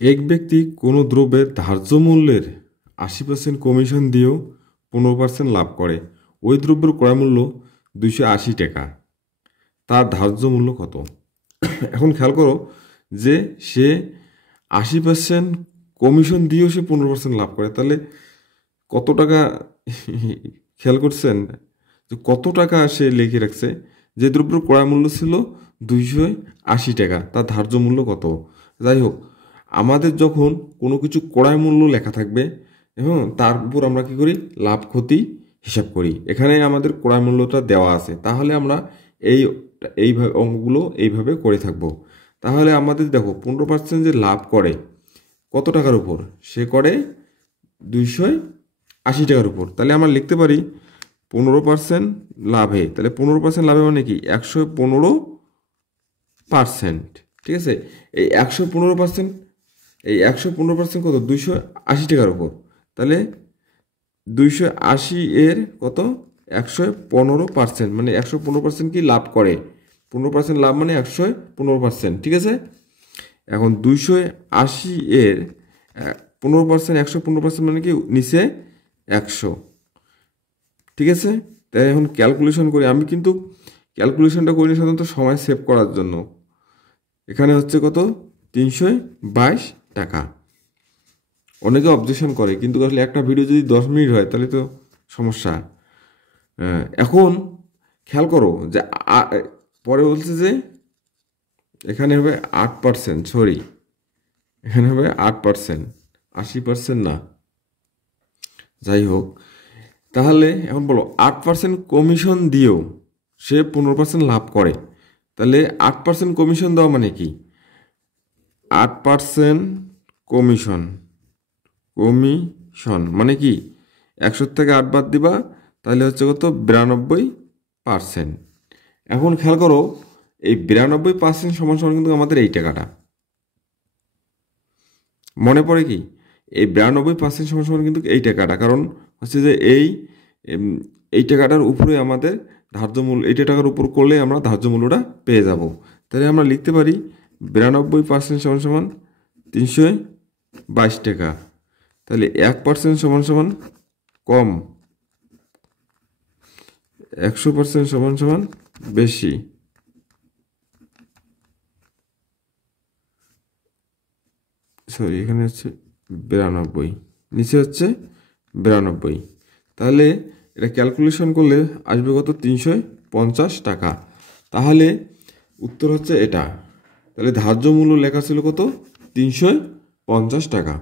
এক ব্যক্তি কোনো দ্রব্যের ধার্য মূল্যের ৮০% কমিশন দিয়েও ১৫% লাভ করে। ওই দ্রব্যের ক্রয় মূল্য ২৮০ টাকা। তার ধার্য মূল্য কত? এখন খেয়াল করো যে সে ৮০% কমিশন দিয়েও সে ১৫% লাভ করে, তাহলে কত টাকা খেয়াল করছেন যে কত টাকা সে লিখে রাখছে? যে দ্রব্যের ক্রয় মূল্য ছিল ২৮০ টাকা, তার ধার্য মূল্য কত? যাই হোক, আমাদের যখন কোনো কিছু ক্রয় মূল্য লেখা থাকবে এবং তার উপর আমরা কি করি, লাভ ক্ষতি হিসাব করি। এখানে আমাদের ক্রয় মূল্যটা দেওয়া আছে, তাহলে আমরা এইভাবে অঙ্কগুলো এইভাবে করে থাকব। তাহলে আমাদের দেখো ১৫% যে লাভ করে কত টাকার উপর, সে করে ২৮০ টাকার উপর। তাহলে আমরা লিখতে পারি ১৫% লাভে, তাহলে ১৫% লাভে মানে কি ১১৫%। ঠিক আছে, এই ১১৫%, এই ১১৫% কত, ২৮০ টাকার উপর। তাহলে ২৮০ এর কত, ১১৫%, মানে ১১৫% কি লাভ করে। ১৫% লাভ মানে ১১৫%। ঠিক আছে, এখন ২৮০ এর ১৫%, ১১৫% মানে কি নিচে ১০০। ঠিক আছে, তাই এখন ক্যালকুলেশন করি। আমি কিন্তু ক্যালকুলেশনটা করিনি সাধারণত সময় সেভ করার জন্য। এখানে হচ্ছে কত, ৩২২ টাকা। অনেকে অবজেকশন করে, কিন্তু আসলে একটা ভিডিও যদি ১০ মিনিট হয় তাহলে তো সমস্যা। এখন খেয়াল করো যে পরে বলছে যে এখানে হবে ৮%, সরি, এখানে হবে ৮%, ৮০% না। যাই হোক, তাহলে এখন বলো ৮% কমিশন দিয়েও সে ১৫% লাভ করে। তাহলে ৮% কমিশন দেওয়া মানে কি, ৮% কমিশন, কমিশন মানে কি ১০০ থেকে ৮ বাদ দিবা, তাহলে হচ্ছে কত, ৯২%। এখন খেয়াল করো এই ৯২% সমান সমান কিন্তু আমাদের এই টাকাটা মনে পড়ে কি, এই ৯২% সমান সমান কিন্তু এই টাকাটা, কারণ হচ্ছে যে এই টাকাটার উপরে আমাদের ধার্য মূল্য, এইটা টাকার উপর করলে আমরা ধার্য মূল্যটা পেয়ে যাব। তাহলে আমরা লিখতে পারি ৯২% সমান সমান ৩২২ টাকা। তাহলে ১% সমান সমান কম, ১০০% সমান সমান বেশি। সরি, এখানে হচ্ছে ৯২, নিচে হচ্ছে ৯২। তাহলে এটা ক্যালকুলেশন করলে আসবে কত, ৩৫০ টাকা। তাহলে উত্তর হচ্ছে এটা। তাহলে ধার্য মূল্য লেখা ছিল কত, ৩৫০ টাকা।